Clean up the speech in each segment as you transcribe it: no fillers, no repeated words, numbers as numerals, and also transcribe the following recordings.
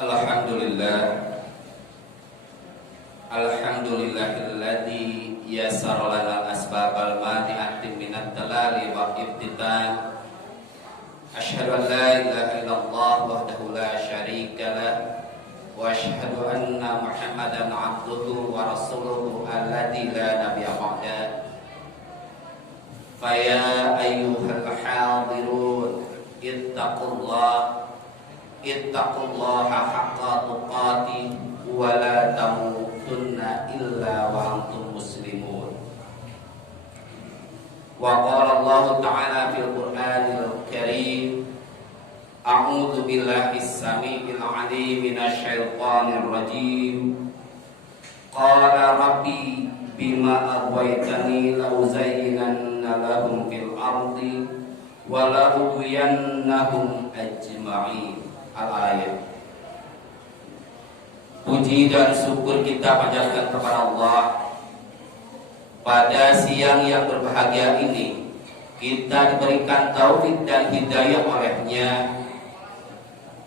Alhamdulillah. Alhamdulillahilladzi yassara lana asbabal mani'ati minat dalali wa ibtidan. Asyhadu an la ilaha illallah wahdahu la syarika lah wa asyhadu anna Muhammadan abduhu wa rasuluhu alladzi la nabiyya ba'da. Fa ya ayyuhal hadirun ittaqullaha haqqa tuqatih wa la tamutunna illa wa antum muslimun. Wa qala Allah ta'ala fil Qur'anil Karim, a'udzu billahi as-sami'il 'alim minasy syaithanir rajim. Qala rabbi bima aghwaytani la uzayyinanna lahum fil ardi wa la ughwiyannahum ajma'in. Al-ayat. Puji dan syukur kita panjatkan kepada Allah. Pada siang yang berbahagia ini kita diberikan taufik dan hidayah olehnya.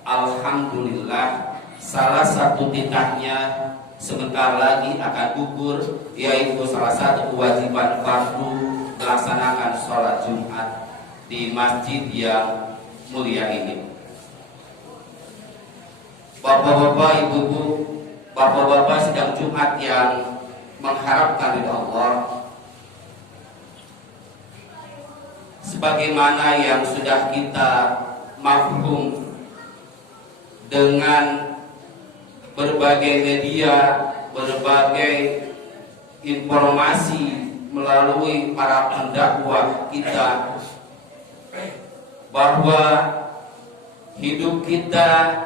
Alhamdulillah, salah satu titahnya sebentar lagi akan gugur, yaitu salah satu kewajiban fardu melaksanakan sholat Jumat di masjid yang mulia ini. Bapak-bapak, ibu-ibu, bapak-bapak sidang Jumat yang mengharapkan ridha Allah, sebagaimana yang sudah kita mafhum dengan berbagai media, berbagai informasi melalui para pendakwah kita, bahwa hidup kita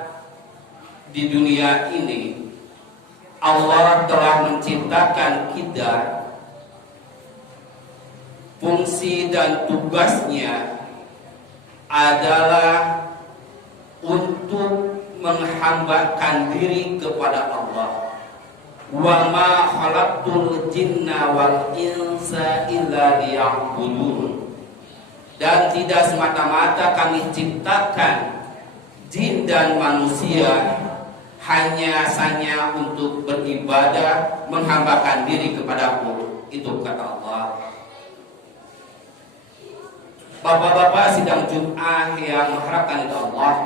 di dunia ini Allah telah menciptakan kita, fungsi dan tugasnya adalah untuk menghambakan diri kepada Allah. Wa ma khalaqtul jinna wal insa illa liya'budun. Dan tidak semata-mata kami ciptakan jin dan manusia hanya untuk beribadah, menghambakan diri kepadaku. Itu kata Allah. Bapak-bapak sidang Jumat yang mengharapkan itu Allah,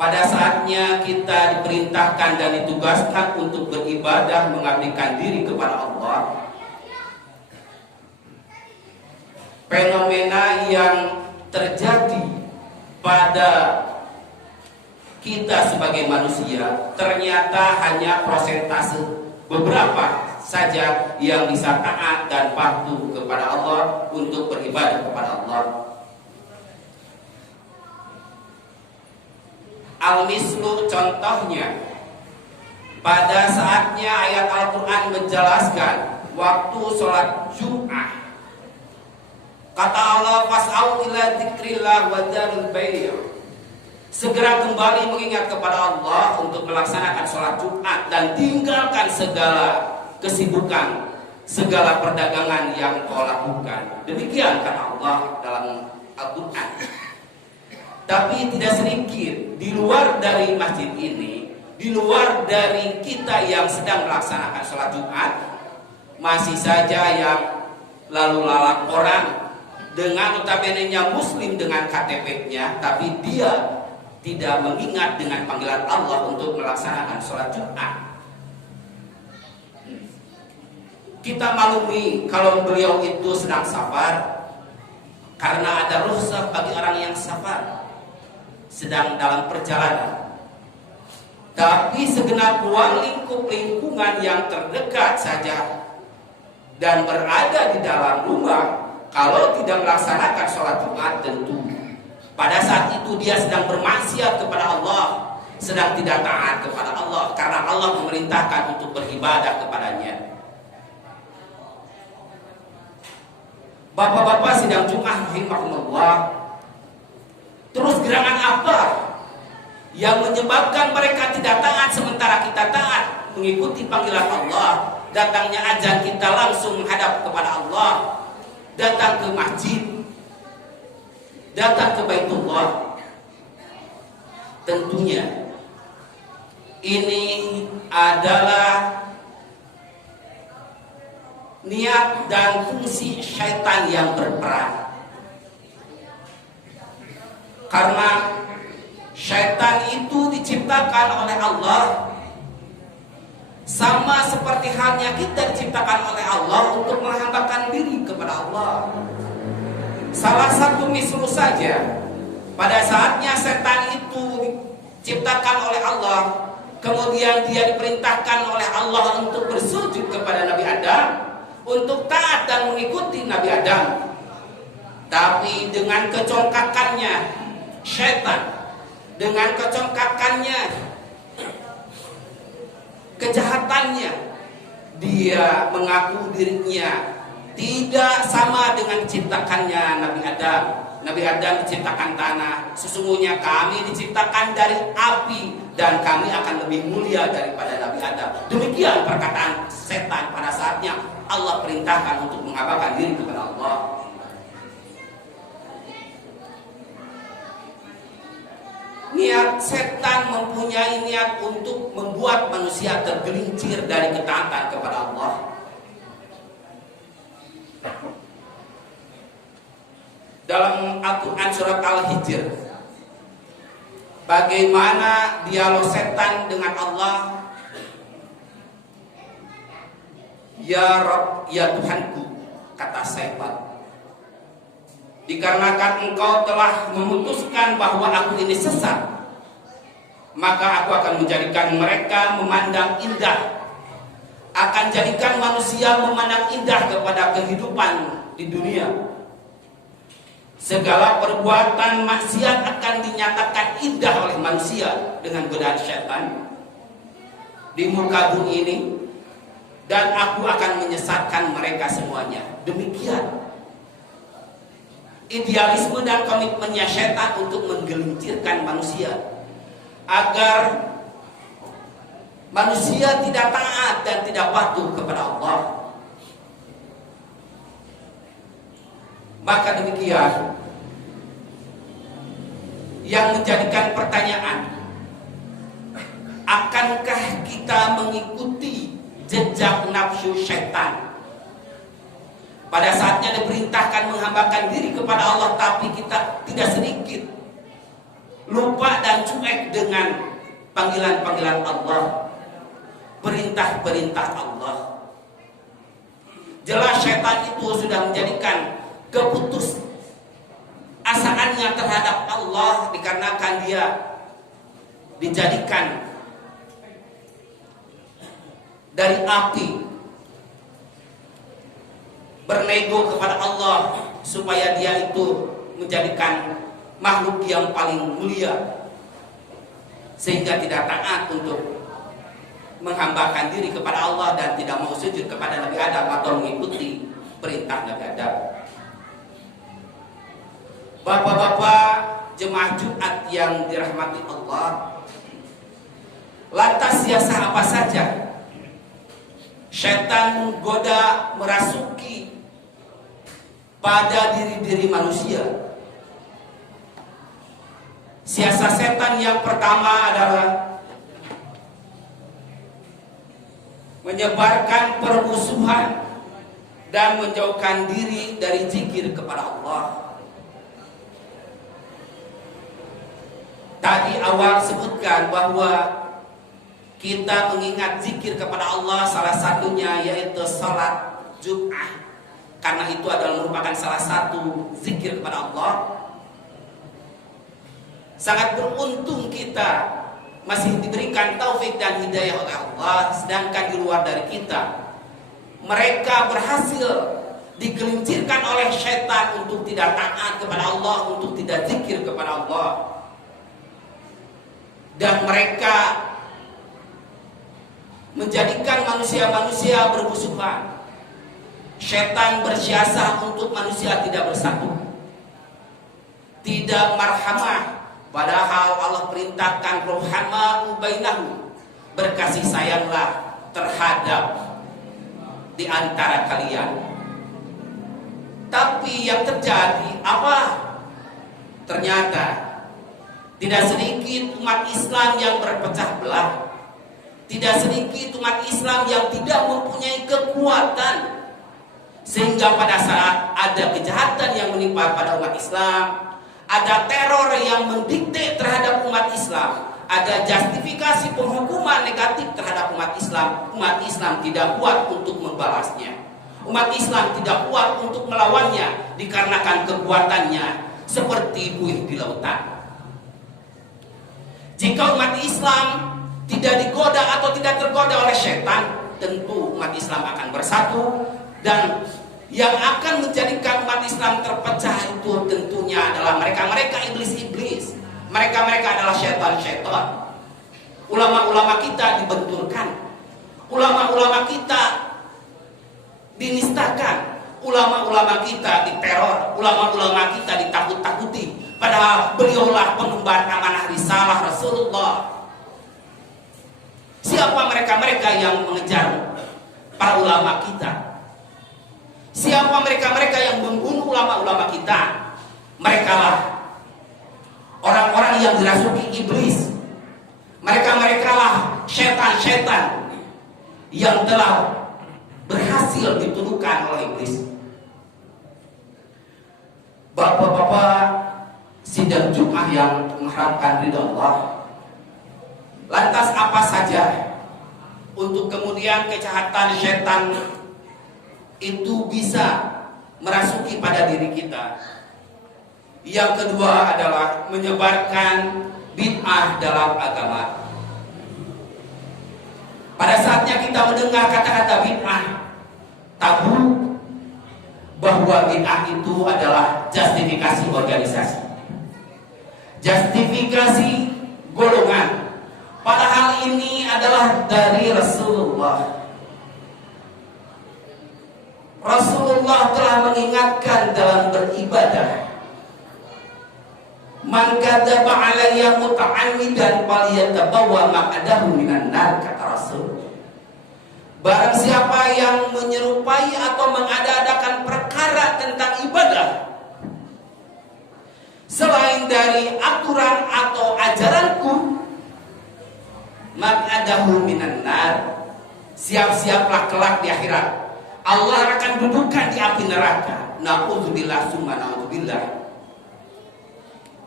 pada saatnya kita diperintahkan dan ditugaskan untuk beribadah, mengabdikan diri kepada Allah. Fenomena yang terjadi pada kita sebagai manusia ternyata hanya persentase beberapa saja yang bisa taat dan patuh kepada Allah untuk beribadah kepada Allah. Al-mislu, contohnya pada saatnya ayat Al-Quran menjelaskan waktu sholat Jum'ah, kata Allah, fas'au ila dzikrillah wa dzarul bai'. Segera kembali mengingat kepada Allah untuk melaksanakan sholat Jumat dan tinggalkan segala kesibukan, segala perdagangan yang kau lakukan. Demikian kata Allah dalam Al-Quran. Tapi tidak sedikit di luar dari masjid ini, di luar dari kita yang sedang melaksanakan sholat Jumat, masih saja yang lalu lalang orang dengan notabene-nya muslim dengan KTP-nya, tapi dia tidak mengingat dengan panggilan Allah untuk melaksanakan sholat Jumat. Kita maklumi kalau beliau itu sedang safar, karena ada rukhsah bagi orang yang safar, sedang dalam perjalanan. Tapi segenap ruang lingkup lingkungan yang terdekat saja dan berada di dalam rumah, kalau tidak melaksanakan sholat Jumat, tentu pada saat itu dia sedang bermaksiat kepada Allah, sedang tidak taat kepada Allah, karena Allah memerintahkan untuk beribadah kepadanya. Bapak-bapak sidang Jumat rahimahullah, terus gerangan apa yang menyebabkan mereka tidak taat sementara kita taat mengikuti panggilan Allah? Datangnya azan kita langsung menghadap kepada Allah, datang ke masjid, datang ke Baitullah. tentunya ini adalah niat dan fungsi syaitan yang berperan. Karena syaitan itu diciptakan oleh Allah, sama seperti halnya kita diciptakan oleh Allah untuk menghambakan diri kepada Allah. Salah satu misal saja, pada saatnya setan itu diciptakan oleh Allah, kemudian dia diperintahkan oleh Allah untuk bersujud kepada Nabi Adam, untuk taat dan mengikuti Nabi Adam. Tapi dengan kecongkakannya syaitan, dengan kecongkakannya, kejahatannya, dia mengaku dirinya tidak sama dengan diciptakannya Nabi Adam. Nabi Adam diciptakan tanah, sesungguhnya kami diciptakan dari api dan kami akan lebih mulia daripada Nabi Adam. Demikian perkataan setan pada saatnya Allah perintahkan untuk mengabaikan diri kepada Allah. Niat setan mempunyai niat untuk membuat manusia tergelincir dari ketaatan kepada Allah. Dalam Al-Quran surat Al-Hijr, bagaimana dialog setan dengan Allah. Ya Rabb, ya Tuhanku, kata setan, dikarenakan engkau telah memutuskan bahwa aku ini sesat, maka aku akan menjadikan mereka memandang indah, akan jadikan manusia memandang indah kepada kehidupan di dunia. Segala perbuatan maksiat akan dinyatakan indah oleh manusia dengan godaan syaitan di muka bumi ini, dan aku akan menyesatkan mereka semuanya. Demikian idealisme dan komitmennya syaitan untuk menggelincirkan manusia agar manusia tidak taat dan tidak patuh kepada Allah. Maka demikian yang menjadikan pertanyaan, akankah kita mengikuti jejak nafsu syaitan? Pada saatnya diperintahkan menghambakan diri kepada Allah, tapi kita tidak sedikit lupa dan cuek dengan panggilan-panggilan Allah, perintah-perintah Allah. Jelas syaitan itu sudah menjadikan keputusasaannya terhadap Allah, dikarenakan dia dijadikan dari api, bernego kepada Allah supaya dia itu menjadikan makhluk yang paling mulia, sehingga tidak taat untuk menghambakan diri kepada Allah dan tidak mau sujud kepada Nabi Adam atau mengikuti perintah Nabi Adam. Bapak-bapak jemaah Jumat yang dirahmati Allah, lantas siasat apa saja syaitan menggoda merasuki pada diri-diri manusia? Siasat setan yang pertama adalah menyebarkan permusuhan dan menjauhkan diri dari zikir kepada Allah. Tadi awal sebutkan bahwa kita mengingat zikir kepada Allah, salah satunya yaitu salat Jumat, karena itu adalah merupakan salah satu zikir kepada Allah. Sangat beruntung kita masih diberikan taufik dan hidayah oleh Allah, sedangkan di luar dari kita mereka berhasil digelincirkan oleh syaitan untuk tidak taat kepada Allah, untuk tidak zikir kepada Allah, dan mereka menjadikan manusia-manusia bermusuhan. Syaitan bersiasat untuk manusia tidak bersatu, tidak marhamah, padahal Allah perintahkan rohama bainahu, berkasih sayanglah terhadap di antara kalian. Tapi yang terjadi apa? Ternyata Tidak sedikit umat Islam yang berpecah belah. Tidak sedikit umat Islam yang tidak mempunyai kekuatan, sehingga pada saat ada kejahatan yang menimpa pada umat Islam, ada teror yang mendikte terhadap umat Islam, ada justifikasi penghukuman negatif terhadap umat Islam tidak kuat untuk membalasnya. Umat Islam tidak kuat untuk melawannya dikarenakan kekuatannya seperti buih di lautan. Jika umat Islam tidak digoda atau tidak tergoda oleh setan, tentu umat Islam akan bersatu, dan yang akan menjadikan umat Islam terpecah itu tentunya adalah mereka-mereka iblis-iblis. Mereka-mereka adalah setan-setan. Ulama-ulama kita dibenturkan, ulama-ulama kita dinistakan, ulama-ulama kita diteror, ulama-ulama kita ditakut-takuti. Padahal beliaulah pengemban amanah risalah Rasulullah. Siapa mereka-mereka yang mengejar para ulama kita? Siapa mereka-mereka yang membunuh ulama-ulama kita? Merekalah orang-orang yang dirasuki iblis. Mereka-mereka lah setan-setan yang telah berhasil dituduhkan oleh iblis. Bapak-bapak sidang Jumat yang mengharapkan ridha Allah, lantas apa saja untuk kemudian kejahatan setan itu bisa merasuki pada diri kita? Yang kedua adalah menyebarkan bid'ah dalam agama. Pada saatnya kita mendengar kata-kata bid'ah, tabu bahwa bid'ah itu adalah justifikasi organisasi, justifikasi golongan. Padahal ini adalah dari Rasulullah. Rasulullah telah mengingatkan dalam beribadah, man kadzaba alayya muta'ammidan falyatabawwa maq'adahu minan nar, kata Rasul. Barang siapa yang menyerupai atau mengada-adakan perkara tentang ibadah selain dari aturan atau ajaranku, maq'adahu minan nar, siap-siaplah kelak di akhirat Allah akan dudukkan di api neraka. Na'udzubillah summa na'udzubillah.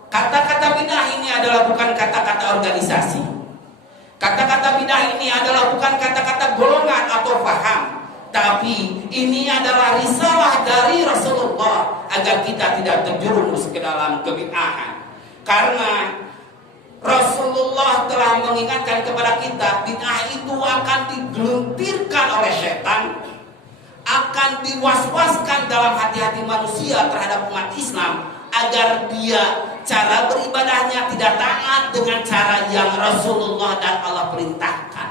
Kata-kata bid'ah ini adalah bukan kata-kata organisasi. Kata-kata bid'ah ini adalah bukan kata-kata golongan atau paham, tapi ini adalah risalah dari Rasulullah agar kita tidak terjerumus ke dalam kebid'ahan. Karena Rasulullah telah mengingatkan kepada kita, bid'ah itu akan digeluntirkan oleh setan, akan diwaswaskan dalam hati-hati manusia terhadap umat Islam, agar dia cara beribadahnya tidak taat dengan cara yang Rasulullah dan Allah perintahkan.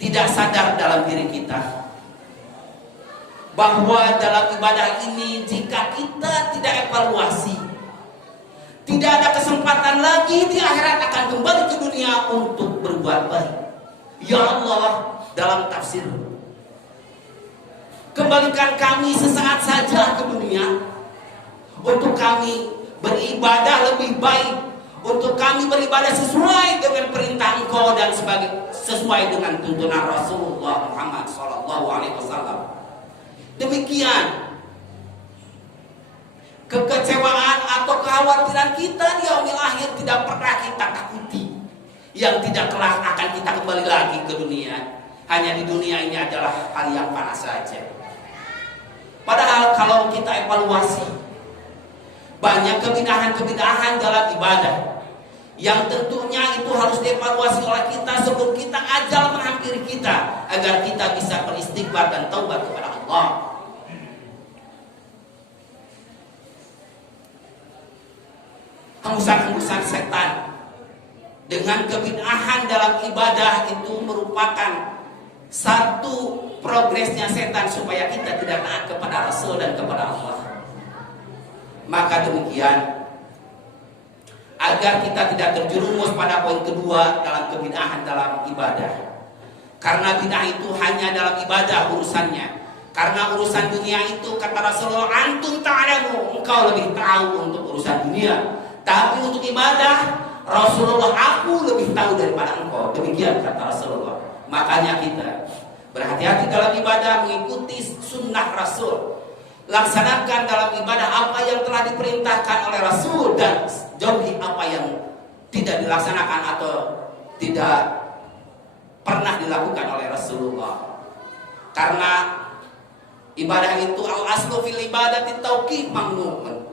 Tidak sadar dalam diri kita bahwa dalam ibadah ini jika kita tidak evaluasi, tidak ada kesempatan lagi di akhirat akan kembali ke dunia untuk berbuat baik. Ya Allah, dalam tafsir, kembalikan kami sesaat saja ke dunia untuk kami beribadah lebih baik, untuk kami beribadah sesuai dengan perintah Engkau dan sesuai dengan tuntunan Rasulullah Muhammad SAW. Demikian kekecewaan atau kekhawatiran kita di yaumil akhir tidak pernah kita takuti, yang tidak kelak akan kita kembali lagi ke dunia. Hanya di dunia ini adalah hal yang panas saja. Padahal kalau kita evaluasi, banyak kebid'ahan dalam ibadah yang tentunya itu harus dievaluasi oleh kita sebelum kita ajal menghampiri kita, agar kita bisa beristighfar dan taubat kepada Allah. Hembusan-hembusan setan dengan kebid'ahan dalam ibadah itu merupakan satu progresnya setan supaya kita tidak taat kepada Rasul dan kepada Allah. Maka demikian, agar kita tidak terjerumus pada poin kedua dalam kebid'ahan dalam ibadah. Karena bid'ah itu hanya dalam ibadah urusannya. Karena urusan dunia itu kata Rasulullah, antum ta'lamu, engkau lebih tahu untuk urusan dunia. Tapi untuk ibadah, Rasulullah, aku lebih tahu daripada engkau. Demikian kata Rasulullah. Makanya kita berhati-hati dalam ibadah, mengikuti sunnah Rasul. Laksanakan dalam ibadah apa yang telah diperintahkan oleh Rasul, dan jauhi apa yang tidak dilaksanakan atau tidak pernah dilakukan oleh Rasulullah. Karena ibadah itu al-aslu fil ibadati tauqif mamnu'un.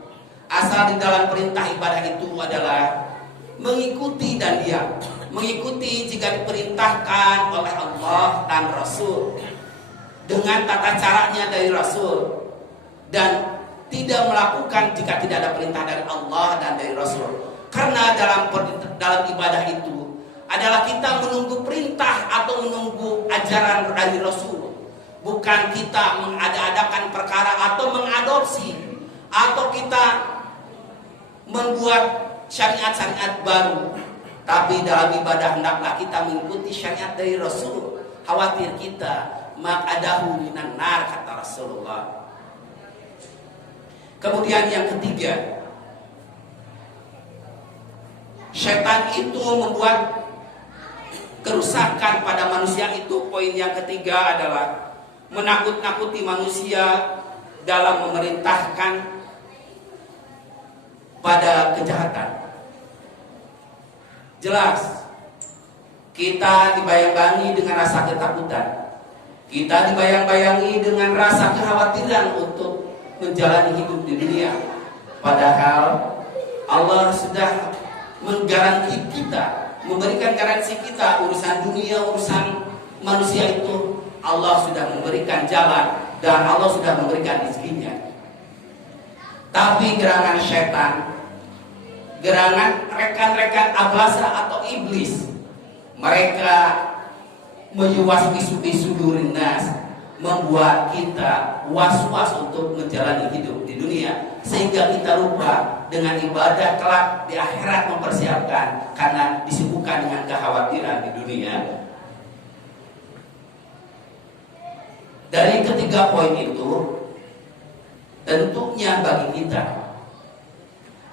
Asal di dalam perintah ibadah itu adalah mengikuti dan diam. Mengikuti jika diperintahkan oleh Allah dan Rasul dengan tata caranya dari Rasul, dan tidak melakukan jika tidak ada perintah dari Allah dan dari Rasul. Karena dalam ibadah itu adalah kita menunggu perintah atau menunggu ajaran dari Rasul. Bukan kita mengada-adakan perkara atau mengadopsi, atau kita membuat syariat-syariat baru. Tapi dalam ibadah hendaklah kita mengikuti syariat dari Rasul. Khawatir kita maq'adahu minan nar, kata Rasulullah. Kemudian yang ketiga, setan itu membuat kerusakan pada manusia itu. Poin yang ketiga adalah menakut-nakuti manusia dalam memerintahkan pada kejahatan. Jelas, kita dibayang-bayangi dengan rasa ketakutan. Kita dibayang-bayangi dengan rasa kekhawatiran untuk menjalani hidup di dunia. Padahal Allah sudah menggaransi kita, memberikan garansi kita urusan dunia, urusan manusia itu Allah sudah memberikan jalan dan Allah sudah memberikan rezekinya. Tapi gerangan setan, gerangan rekan-rekan ablasa atau iblis, mereka menyuwas-bisu nas, membuat kita was-was untuk menjalani hidup di dunia, sehingga kita lupa dengan ibadah kelak di akhirat mempersiapkan, karena disibukkan dengan kekhawatiran di dunia. Dari ketiga poin itu, tentunya bagi kita,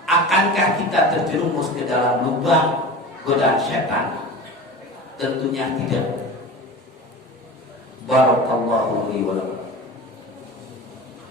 akankah kita terjerumus ke dalam lubang godaan setan? Tentunya tidak. Barakallahu li wa lakum.